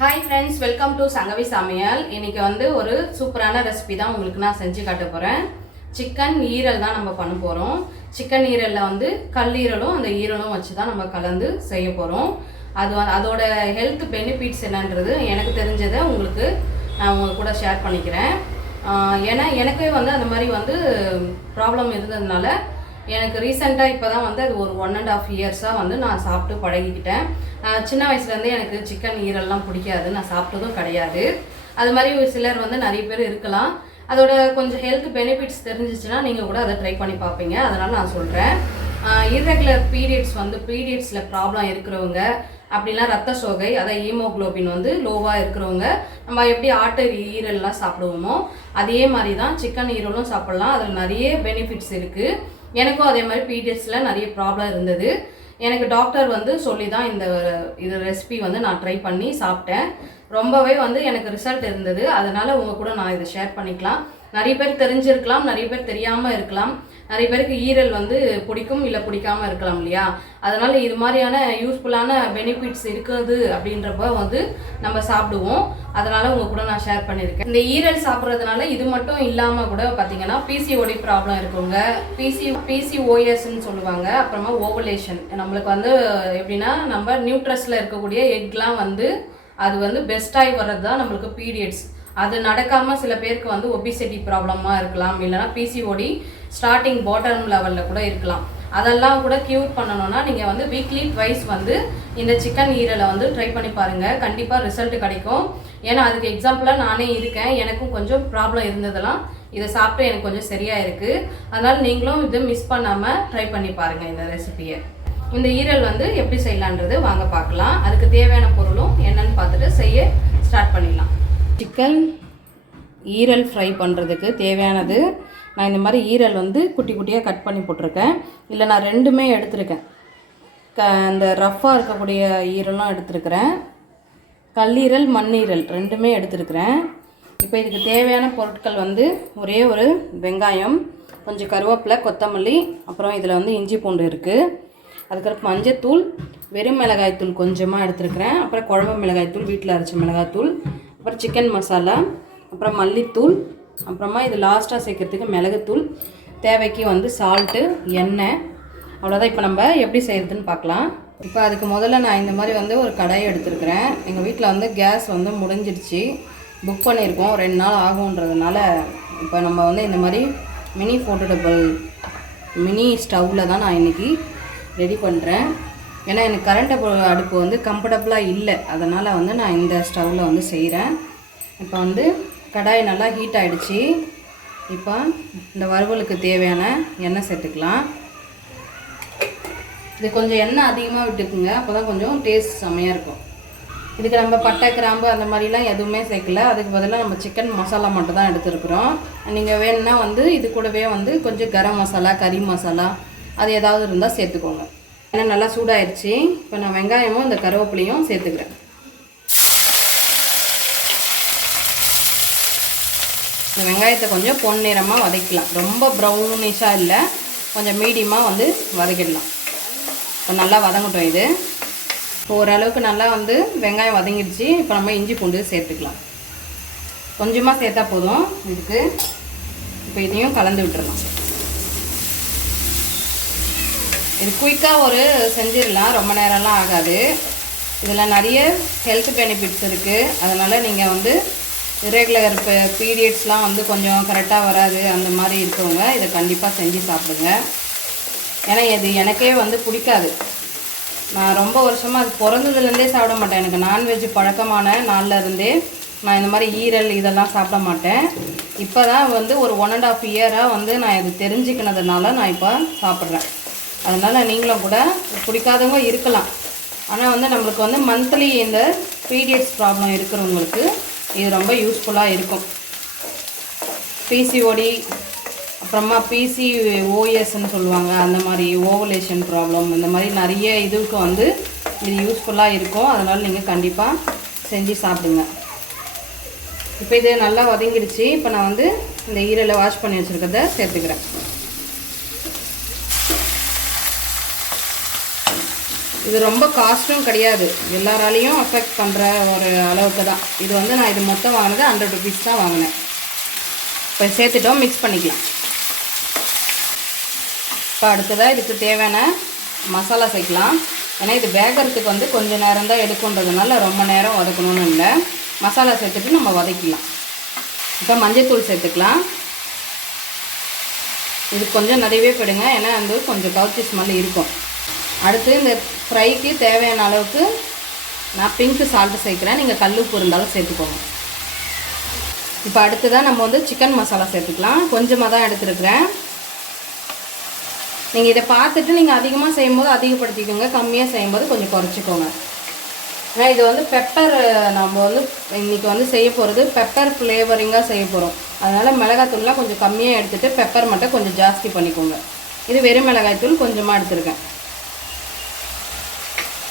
Hi friends, welcome to Sangavi சமையல். இன்னைக்கு வந்து ஒரு சூப்பரான ரெசிபி தான் உங்களுக்கு நான் செஞ்சு காட்ட போகிறேன். சிக்கன் ஈரல் தான் நம்ம பண்ண போகிறோம். சிக்கன் ஈரலில் வந்து கல்லீரலும் அந்த ஈரலும் வச்சு தான் நம்ம கலந்து செய்ய போகிறோம். அதோட ஹெல்த் பெனிஃபிட்ஸ் என்னன்றது எனக்கு தெரிஞ்சதை உங்களுக்கு நான் உங்க கூட ஷேர் பண்ணிக்கிறேன். ஏன்னா எனக்கே வந்து அந்த மாதிரி வந்து ப்ராப்ளம் இருந்ததுனால எனக்கு ரீசெண்டாக இப்போ தான் வந்து அது ஒரு 1.5 இயர்ஸாக வந்து நான் சாப்பிட்டு பழகிக்கிட்டேன். சின்ன வயசுலேருந்தே எனக்கு சிக்கன் ஈரல்லாம் பிடிக்காது, நான் சாப்பிட்டதும் கிடையாது. அது மாதிரி சிலர் வந்து நிறைய பேர் இருக்கலாம். அதோட கொஞ்சம் ஹெல்த் பெனிஃபிட்ஸ் தெரிஞ்சிச்சுன்னா நீங்கள் கூட அதை ட்ரை பண்ணி பார்ப்பீங்க. அதனால் நான் சொல்கிறேன். இர்ரெகுலர் பீரியட்ஸில் ப்ராப்ளம் இருக்கிறவங்க, அப்படின்னா ரத்த சோகை, அதாவது ஹீமோக்ளோபின் வந்து லோவாக இருக்கிறவங்க, நம்ம எப்படி ஆட்டு ஈரல்லாம் சாப்பிடுவோமோ அதே மாதிரி தான் சிக்கன் ஈரலும் சாப்பிட்லாம். அதில் நிறைய பெனிஃபிட்ஸ் இருக்குது. எனக்கும் அதே மாதிரி பீரியட்ஸில் நிறைய ப்ராப்ளம் இருந்தது. எனக்கு டாக்டர் வந்து சொல்லி தான் இந்த ரெசிபி வந்து நான் ட்ரை பண்ணி சாப்பிட்டேன். ரொம்பவே வந்து எனக்கு ரிசல்ட் இருந்தது. அதனால் உங்கள் கூட நான் இதை ஷேர் பண்ணிக்கலாம். நிறைய பேர் தெரிஞ்சிருக்கலாம், நிறைய பேர் தெரியாமல் இருக்கலாம். நிறைய பேருக்கு ஈரல் வந்து பிடிக்கும், இல்லை பிடிக்காமல் இருக்கலாம் இல்லையா? அதனால் இது மாதிரியான யூஸ்ஃபுல்லான பெனிஃபிட்ஸ் இருக்குது அப்படின்றப்ப வந்து நம்ம சாப்பிடுவோம். அதனால் உங்கள் கூட நான் ஷேர் பண்ணியிருக்கேன். இந்த ஈரல் சாப்பிட்றதுனால இது மட்டும் இல்லாமல் கூட பார்த்தீங்கன்னா பிசிஓடி ப்ராப்ளம் இருக்குங்க, பிசிஓஎஸ்ன்னு சொல்லுவாங்க. அப்புறமா ஓவலேஷன், நம்மளுக்கு வந்து எப்படின்னா நம்ம நியூட்ரஸில் இருக்கக்கூடிய எக்லாம் வந்து அது வந்து பெஸ்ட்டாகி வர்றது தான் நம்மளுக்கு பீரியட்ஸ். அது நடக்காமல் சில பேருக்கு வந்து ஒபிசிட்டி ப்ராப்ளமாக இருக்கலாம், இல்லைனா பிசிஓடி ஸ்டார்டிங் பாட்டம் லெவலில் கூட இருக்கலாம். அதெல்லாம் கூட க்யூர் பண்ணணும்னா நீங்கள் வந்து வீக்லி ட்வைஸ் வந்து இந்த சிக்கன் ஈரலை வந்து ட்ரை பண்ணி பாருங்கள். கண்டிப்பாக ரிசல்ட் கிடைக்கும். ஏன்னா அதுக்கு எக்ஸாம்பிளாக நானே இருக்கேன். எனக்கும் கொஞ்சம் ப்ராப்ளம் இருந்ததெல்லாம் இதை சாப்பிட்டு எனக்கு கொஞ்சம் சரியாக இருக்குது. அதனால் நீங்களும் இதை மிஸ் பண்ணாமல் ட்ரை பண்ணி பாருங்கள் இந்த ரெசிபியை. இந்த ஈரல் வந்து எப்படி செய்யலான்றது வாங்க பார்க்கலாம். அதுக்கு தேவையான பொருளும் என்னன்னு பார்த்துட்டு செய்ய ஸ்டார்ட் பண்ணிடலாம். சிக்கன் ஈரல் ஃப்ரை பண்ணுறதுக்கு தேவையானது, நான் இந்த மாதிரி ஈரல் வந்து குட்டி குட்டியாக கட் பண்ணி போட்டிருக்கேன். இல்லை நான் ரெண்டுமே எடுத்திருக்கேன். இந்த ரஃப்பாக இருக்கக்கூடிய ஈரலும் எடுத்துருக்கிறேன், கல்லீரல் மண்ணீரல் ரெண்டுமே எடுத்துருக்கிறேன். இப்போ இதுக்கு தேவையான பொருட்கள் வந்து ஒரே ஒரு வெங்காயம், கொஞ்சம் கருவேப்பிலை, கொத்தமல்லி, அப்புறம் இதில் வந்து இஞ்சி பூண்டு இருக்குது. அதுக்கப்புறம் மஞ்சத்தூள், வெறும் மிளகாய்த்தூள் கொஞ்சமாக எடுத்துருக்கிறேன். அப்புறம் குழம்பு மிளகாய்த்தூள், வீட்டில் அரைச்ச மிளகாய்த்தூள், அப்புறம் சிக்கன் மசாலா, அப்புறம் மல்லித்தூள், அப்புறமா இது லாஸ்ட்டாக சேர்க்கறதுக்கு மிளகுத்தூள், தேவைக்கு வந்து சால்ட்டு, எண்ணெய். அவ்வளோதான். இப்போ நம்ம எப்படி செய்கிறதுன்னு பார்க்கலாம். இப்போ அதுக்கு முதல்ல நான் இந்த மாதிரி வந்து ஒரு கடாயை எடுத்துருக்கிறேன். எங்கள் வீட்டில் வந்து கேஸ் வந்து முடிஞ்சிடுச்சு, புக் பண்ணியிருக்கோம், 2 நாள் ஆகுன்றதுனால இப்போ நம்ம வந்து இந்த மாதிரி மினி போர்ட்டபிள் மினி ஸ்டவ்வில் தான் நான் இன்றைக்கி ரெடி பண்ணுறேன். ஏன்னா எனக்கு கரண்ட் அடுப்பு வந்து கம்ஃபர்டபுளாக இல்லை, அதனால் வந்து நான் இந்த ஸ்டவ்வில் வந்து செய்கிறேன். இப்போ வந்து கடாய் நல்லா ஹீட் ஆகிடுச்சு. இப்போ இந்த வறுவலுக்கு தேவையான எண்ணெய் சேர்த்துக்கலாம். இது கொஞ்சம் எண்ணெய் அதிகமாக விட்டுக்குங்க, அப்போ தான் கொஞ்சம் டேஸ்ட் செம்மையாக இருக்கும். இதுக்கு நம்ம பட்டை கிராம்பு அந்த மாதிரிலாம் எதுவுமே சேர்க்கல. அதுக்கு பதிலாக நம்ம சிக்கன் மசாலா மட்டும் தான் எடுத்துருக்குறோம். நீங்கள் வேணும்னா வந்து இது கூடவே வந்து கொஞ்சம் கரம் மசாலா, கறி மசாலா அது ஏதாவது இருந்தால் சேர்த்துக்கோங்க. ஏன்னா நல்லா சூடாயிடுச்சு. இப்போ நான் வெங்காயமும் இந்த கருவேப்பிலையும் சேர்த்துக்கிறேன். இந்த வெங்காயத்தை கொஞ்சம் பொன்னிறமாக வதக்கலாம். ரொம்ப ப்ரௌனிஷாக இல்லை, கொஞ்சம் மீடியமாக வந்து வதக்கிடலாம். இப்போ நல்லா வதங்கட்டும். இது இப்போ ஓரளவுக்கு நல்லா வந்து வெங்காயம் வதங்கிடுச்சு. இப்போ நம்ம இஞ்சி பூண்டு சேர்த்துக்கலாம். கொஞ்சமாக சேர்த்தா போதும் இதுக்கு. இப்போ இதையும் கலந்து விட்டுறலாம். இது குயிக்காக ஒரு செஞ்சிடலாம், ரொம்ப நேரம்லாம் ஆகாது. இதில் நிறைய ஹெல்த் பெனிஃபிட்ஸ் இருக்குது. அதனால் நீங்கள் வந்து இரெகுலர் பீரியட்ஸ்லாம் வந்து கொஞ்சம் கரெக்டாக வராது அந்த மாதிரி இருக்கவங்க இதை கண்டிப்பாக செஞ்சு சாப்பிடுங்க. ஏன்னா இது எனக்கே வந்து பிடிக்காது. நான் ரொம்ப வருஷமாக அது பிறந்ததுலேருந்தே சாப்பிட மாட்டேன். எனக்கு நான்வெஜ் பழக்கமான நாளில் இருந்தே நான் இந்த மாதிரி ஈரல் இதெல்லாம் சாப்பிட மாட்டேன். இப்போ தான் வந்து ஒரு 1.5 இயராக வந்து நான் இது தெரிஞ்சுக்கினதுனால நான் இப்போ சாப்பிட்றேன். அதனால் நீங்களும் கூட பிடிக்காதவங்க இருக்கலாம். ஆனால் வந்து நம்மளுக்கு வந்து மந்த்லி இந்த பீரியட்ஸ் ப்ராப்ளம் இருக்கிறவங்களுக்கு இது ரொம்ப யூஸ்ஃபுல்லாக இருக்கும். பிசிஓடி, அப்புறமா பிசிஓஎஸ்ன்னு சொல்லுவாங்க, அந்த மாதிரி ஓவலேஷன் ப்ராப்ளம், இந்த மாதிரி நிறைய இதுக்கு வந்து இது யூஸ்ஃபுல்லாக இருக்கும். அதனால் நீங்கள் கண்டிப்பாக செஞ்சு சாப்பிடுங்க. இப்போ இது நல்லா வதங்கிடுச்சு. இப்போ நான் வந்து இந்த ஈரலை வாஷ் பண்ணி வச்சுருக்கிறத சேர்த்துக்கிறேன். இது ரொம்ப காஸ்ட்டும் கிடையாது, எல்லாராலையும் அஃபெக்ட் பண்ணுற ஒரு அளவுக்கு தான். இது வந்து நான் இது மொத்தம் வாங்கினது 100 rupees தான் வாங்கினேன். இப்போ சேர்த்துட்டோம், மிக்ஸ் பண்ணிக்கலாம். இப்போ அடுத்ததாக இதுக்கு தேவையான மசாலா சேர்க்கலாம். ஏன்னா இது வேகிறதுக்கு வந்து கொஞ்சம் நேரம் தான் எடுக்குன்றதுனால ரொம்ப நேரம் வதக்கணும்னு இல்லை. மசாலா சேர்த்துட்டு நம்ம வதக்கிக்கலாம். இப்போ மஞ்சள்தூள் சேர்த்துக்கலாம். இது கொஞ்சம் நிறையவே போயிடுங்க, ஏன்னா வந்து கொஞ்சம் கவுச்சி ஸ்மெல் இருக்கும். அடுத்து இந்த ஃப்ரைக்கு தேவையான அளவுக்கு நான் பிங்க் சால்ட்டு சேர்க்குறேன், நீங்கள் கல்லுப்பு இருந்தாலும் சேர்த்துக்கோங்க. இப்போ அடுத்ததாக நம்ம வந்து சிக்கன் மசாலா சேர்த்துக்கலாம். கொஞ்சமாக தான் எடுத்துருக்குறேன். நீங்கள் இதை பார்த்துட்டு நீங்கள் அதிகமாக செய்யும்போது அதிகப்படுத்திக்கோங்க, கம்மியாக செய்யும்போது கொஞ்சம் குறைச்சிக்கோங்க. ஏன்னா இது வந்து பெப்பர், நம்ம வந்து இன்றைக்கி வந்து செய்ய போகிறது பெப்பர் ஃப்ளேவரிங்காக செய்ய போகிறோம். அதனால் மிளகாய்த்தூள்லாம் கொஞ்சம் கம்மியாக எடுத்துகிட்டு பெப்பர் மட்டும் கொஞ்சம் ஜாஸ்தி பண்ணிக்கோங்க. இது வெறும் மிளகாய்த்தூள் கொஞ்சமாக எடுத்துருக்கேன்.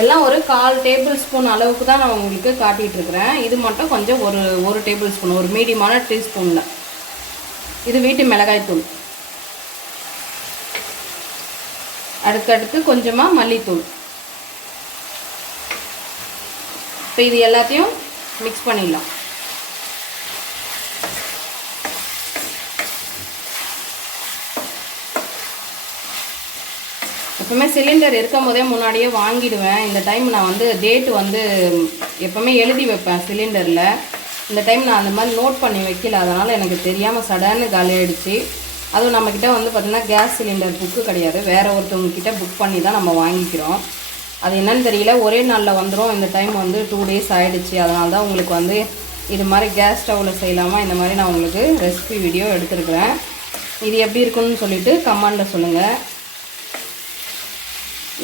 எல்லாம் ஒரு 1/4 டேபிள் ஸ்பூன் அளவுக்கு தான் நான் உங்களுக்கு காட்டிகிட்ருக்கிறேன். இது மட்டும் கொஞ்சம் ஒரு டேபிள் ஸ்பூன், ஒரு மீடியமான டீஸ்பூனில். இது வீட்டு மிளகாய்த்தூள். அடுத்தடுத்து கொஞ்சமாக மல்லித்தூள். இப்போ இது எல்லாத்தையும் மிக்ஸ் பண்ணிடலாம். எப்பவுமே சிலிண்டர் இருக்கும் போதே முன்னாடியே வாங்கிடுவேன். இந்த டைம் நான் வந்து டேட்டு வந்து எப்போவுமே எழுதி வைப்பேன் சிலிண்டரில். இந்த டைம் நான் அந்த மாதிரி நோட் பண்ணி வைக்கல, அதனால் எனக்கு தெரியாமல் சடன்னு காலி ஆகிடுச்சு. அதுவும் நம்மக்கிட்ட வந்து பார்த்திங்கன்னா கேஸ் சிலிண்டர் புக்கு கிடையாது, வேறு ஒருத்தவங்கக்கிட்ட புக் பண்ணி தான் நம்ம வாங்கிக்கிறோம். அது என்னன்னு தெரியல, ஒரே நாளில் வந்துடும். இந்த டைம் வந்து 2 days ஆகிடுச்சு. அதனால தான் உங்களுக்கு வந்து இது மாதிரி கேஸ் ஸ்டவ்வில் செய்யலாமா இந்த மாதிரி நான் உங்களுக்கு ரெசிபி வீடியோ எடுத்துருக்குறேன். இது எப்படி இருக்குன்னு சொல்லிவிட்டு கமெண்டில் சொல்லுங்கள்.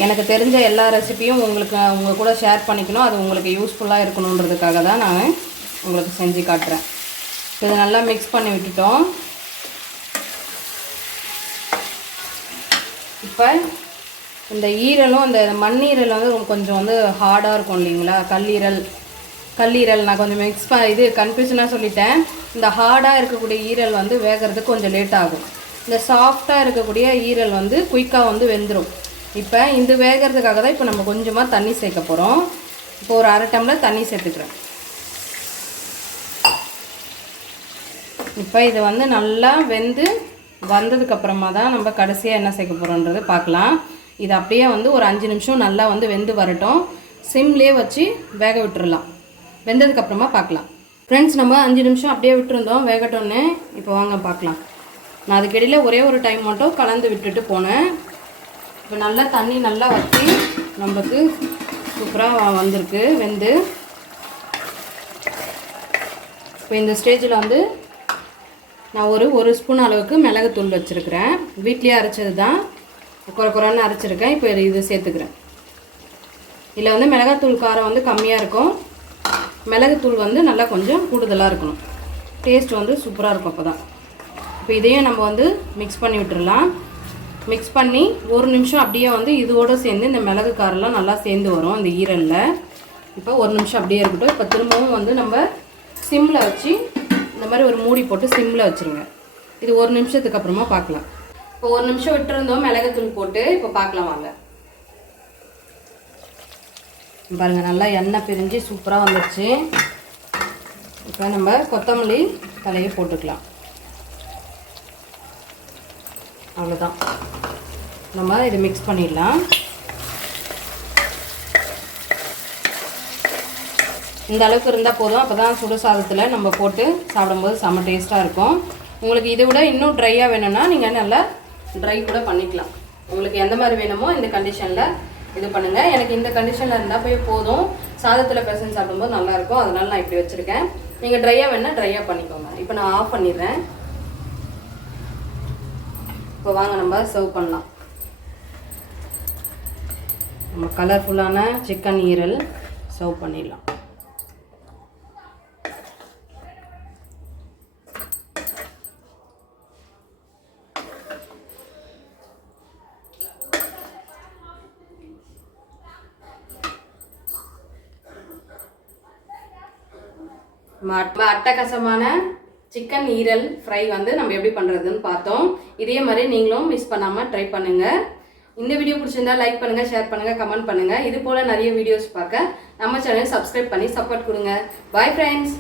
எனக்கு தெரிஞ்ச எல்லா ரெசிபியும் உங்கள் கூட ஷேர் பண்ணிக்கணும், அது உங்களுக்கு யூஸ்ஃபுல்லாக இருக்கணுன்றதுக்காக தான் நான் உங்களுக்கு செஞ்சு காட்டுறேன். இதை நல்லா மிக்ஸ் பண்ணி விட்டுட்டோம். இப்போ இந்த ஈரலும் இந்த மண்ணீரல் வந்து கொஞ்சம் வந்து ஹார்டாக இருக்கும் இல்லைங்களா, கல்லீரல் நான் கொஞ்சம் இது கன்ஃபியூஷனாக சொல்லிட்டேன். இந்த ஹார்டாக இருக்கக்கூடிய ஈரல் வந்து வேகிறதுக்கு கொஞ்சம் லேட் ஆகும். இந்த சாஃப்டாக இருக்கக்கூடிய ஈரல் வந்து குயிக்காக வந்து வெந்துடும். இப்போ இந்த வேகிறதுக்காக தான் இப்போ நம்ம கொஞ்சமாக தண்ணி சேர்க்க போகிறோம். இப்போ ஒரு 1/2 டம்ளர் தண்ணி சேர்த்துக்கிறேன். இப்போ இது வந்து நல்லா வெந்து வந்ததுக்கப்புறமா தான் நம்ம கடைசியாக என்ன சேர்க்க போகிறோன்றது பார்க்கலாம். இது அப்படியே வந்து ஒரு 5 நிமிஷம் நல்லா வந்து வெந்து வரட்டும். சிம்லேயே வச்சு வேக விட்டுறலாம். வெந்ததுக்கப்புறமா பார்க்கலாம். ஃப்ரெண்ட்ஸ், நம்ம 5 நிமிஷம் அப்படியே விட்டுருந்தோம் வேகட்டோன்னு. இப்போ வாங்க பார்க்கலாம். நான் அதுக்கிடையில் ஒரே ஒரு டைம் மட்டும் கலந்து விட்டுட்டு போனேன். இப்போ நல்லா தண்ணி நல்லா வற்றி நம்மளுக்கு சூப்பராக வந்திருக்கு வெந்து. இப்போ இந்த ஸ்டேஜில் வந்து நான் ஒரு ஸ்பூன் அளவுக்கு மிளகுத்தூள் வச்சுருக்கிறேன். வீட்லேயே அரைச்சது தான், குறைன்னு அரைச்சிருக்கேன். இப்போ இது சேர்த்துக்கிறேன். இதில் வந்து மிளகாத்தூள் காரம் வந்து கம்மியாக இருக்கும், மிளகுத்தூள் வந்து நல்லா கொஞ்சம் கூடுதலாக இருக்கணும். டேஸ்ட் வந்து சூப்பராக இருக்கும் அப்போ தான். இப்போ இதையும் நம்ம வந்து மிக்ஸ் பண்ணி விட்டுடலாம். மிக்ஸ் பண்ணி 1 நிமிஷம் அப்படியே வந்து இதோடு சேர்ந்து இந்த மிளகு காரெல்லாம் நல்லா சேர்ந்து வரும் இந்த ஈரலில். இப்போ 1 நிமிஷம் அப்படியே இருக்கட்டும். இப்போ திரும்பவும் வந்து நம்ம சிம்மில் வச்சு இந்த மாதிரி ஒரு மூடி போட்டு சிம்மில் வச்சுருங்க. இது 1 நிமிஷத்துக்கு அப்புறமா பார்க்கலாம். இப்போ 1 நிமிஷம் விட்டுருந்தோம் மிளகுத்தூள் போட்டு. இப்போ பார்க்கலாம் வாங்க. பாருங்கள், நல்லா எண்ணெய் பிரிஞ்சு சூப்பராக வந்துடுச்சு. இப்போ நம்ம கொத்தமல்லி தலையை போட்டுக்கலாம். அவ்வளோதான், நம்ம இதை மிக்ஸ் பண்ணிடலாம். இந்த அளவுக்கு இருந்தால் போதும். அப்போ தான் சுடு சாதத்தில் நம்ம போட்டு சாப்பிடும்போது செம்ம டேஸ்ட்டாக இருக்கும். உங்களுக்கு இதை விட இன்னும் ட்ரையாக வேணும்னா நீங்கள் நல்லா ட்ரை கூட பண்ணிக்கலாம். உங்களுக்கு எந்த மாதிரி வேணுமோ இந்த கண்டிஷனில் இது பண்ணுங்கள். எனக்கு இந்த கண்டிஷனில் இருந்தால் போய் போதும், சாதத்தில் பிசைஞ்சு சாப்பிடும்போது நல்லாயிருக்கும். அதனால் நான் இப்படி வச்சுருக்கேன். நீங்கள் ட்ரையாக வேணால் ட்ரையாக பண்ணிக்கோங்க. இப்போ நான் ஆஃப் பண்ணிடுறேன். இப்போ வாங்க நம்ம சர்வ் பண்ணலாம். நம்ம கலர்ஃபுல்லான சிக்கன் ஈரல் சர்வ் பண்ணிடலாம். அட்டகாசமான சிக்கன் ஈரல் ஃப்ரை வந்து நம்ம எப்படி பண்ணுறதுன்னு பார்த்தோம். இதே மாதிரி நீங்களும் மிஸ் பண்ணாமல் ட்ரை பண்ணுங்கள். இந்த வீடியோ பிடிச்சிருந்தா லைக் பண்ணுங்கள், ஷேர் பண்ணுங்கள், கமெண்ட் பண்ணுங்கள். இது போல் நிறைய வீடியோஸ் பார்க்க நம்ம சேனல் சப்ஸ்கிரைப் பண்ணி சப்போர்ட் கொடுங்க. Bye friends.